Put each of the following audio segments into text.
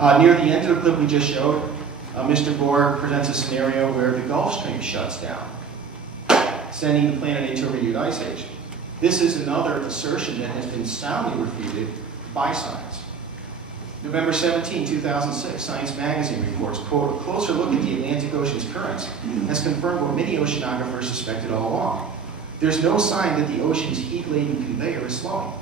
Near the end of the clip we just showed, Mr. Gore presents a scenario where the Gulf Stream shuts down, sending the planet into a renewed ice age. This is another assertion that has been soundly refuted by science. November 17, 2006, Science Magazine reports, quote, a closer look at the Atlantic Ocean's currents has confirmed what many oceanographers suspected all along. There's no sign that the ocean's heat-laden conveyor is slowing.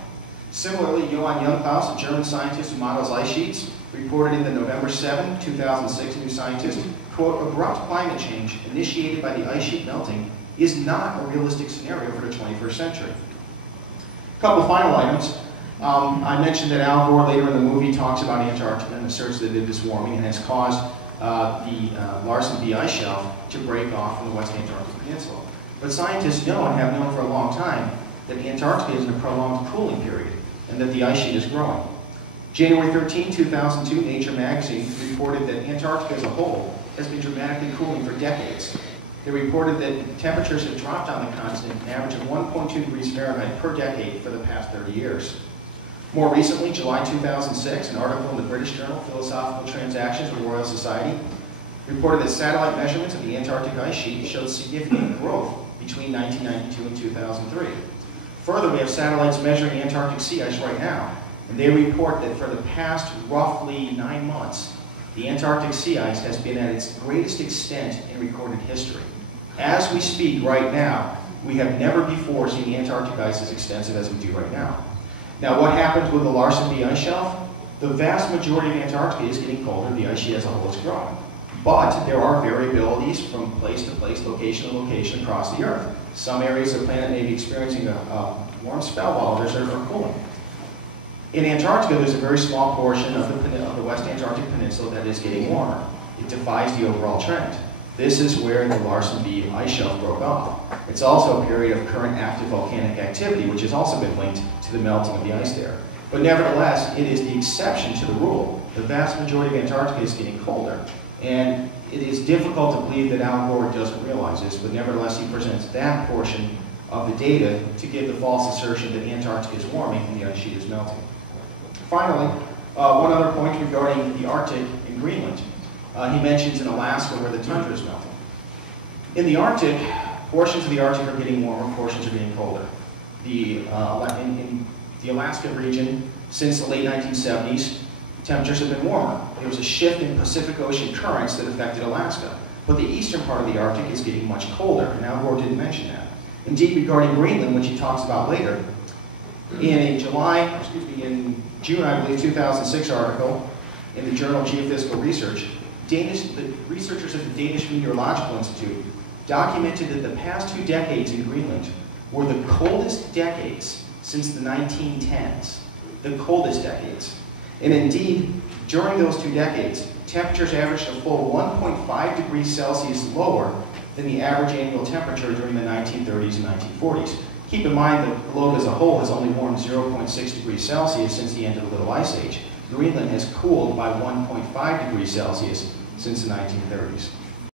Similarly, Johann Jungklaus, a German scientist who models ice sheets, reported in the November 7, 2006 New Scientist, quote, abrupt climate change initiated by the ice sheet melting is not a realistic scenario for the 21st century. A couple of final items. I mentioned that Al Gore later in the movie talks about Antarctica and asserts that it is warming and has caused the Larsen B ice shelf to break off from the West Antarctic Peninsula. But scientists know and have known for a long time that Antarctica is in a prolonged cooling period and that the ice sheet is growing. January 13, 2002, Nature magazine reported that Antarctica as a whole has been dramatically cooling for decades. They reported that temperatures have dropped on the continent an average of 1.2 degrees Fahrenheit per decade for the past 30 years. More recently, July 2006, an article in the British journal Philosophical Transactions of the Royal Society reported that satellite measurements of the Antarctic ice sheet showed significant growth between 1992 and 2003. Further, we have satellites measuring Antarctic sea ice right now, and they report that for the past roughly 9 months, the Antarctic sea ice has been at its greatest extent in recorded history. As we speak right now, we have never before seen the Antarctic ice as extensive as we do right now. Now, what happens with the Larsen B ice shelf? The vast majority of Antarctica is getting colder, the ice sheet as a whole is growing. But there are variabilities from place to place, location to location across the Earth. Some areas of the planet may be experiencing a warm spell while others are cooling. In Antarctica, there's a very small portion of the West Antarctic Peninsula that is getting warmer. It defies the overall trend. This is where the Larsen B ice shelf broke off. It's also a period of current active volcanic activity, which has also been linked to the melting of the ice there. But nevertheless, it is the exception to the rule. The vast majority of Antarctica is getting colder. And it is difficult to believe that Al Gore doesn't realize this, but nevertheless he presents that portion of the data to give the false assertion that Antarctica is warming and the ice sheet is melting. Finally, one other point regarding the Arctic and Greenland. He mentions in Alaska where the tundra is melting. In the Arctic, portions of the Arctic are getting warmer, portions are getting colder. In the Alaskan region, since the late 1970s, temperatures have been warmer. There was a shift in Pacific Ocean currents that affected Alaska. But the eastern part of the Arctic is getting much colder, and Al Gore didn't mention that. Indeed, regarding Greenland, which he talks about later, in June, I believe, 2006 article in the journal Geophysical Research, the researchers at the Danish Meteorological Institute documented that the past 2 decades in Greenland were the coldest decades since the 1910s. The coldest decades. And indeed, during those 2 decades, temperatures averaged a full 1.5 degrees Celsius lower than the average annual temperature during the 1930s and 1940s. Keep in mind that the globe as a whole has only warmed 0.6 degrees Celsius since the end of the Little Ice Age. Greenland has cooled by 1.5 degrees Celsius since the 1930s.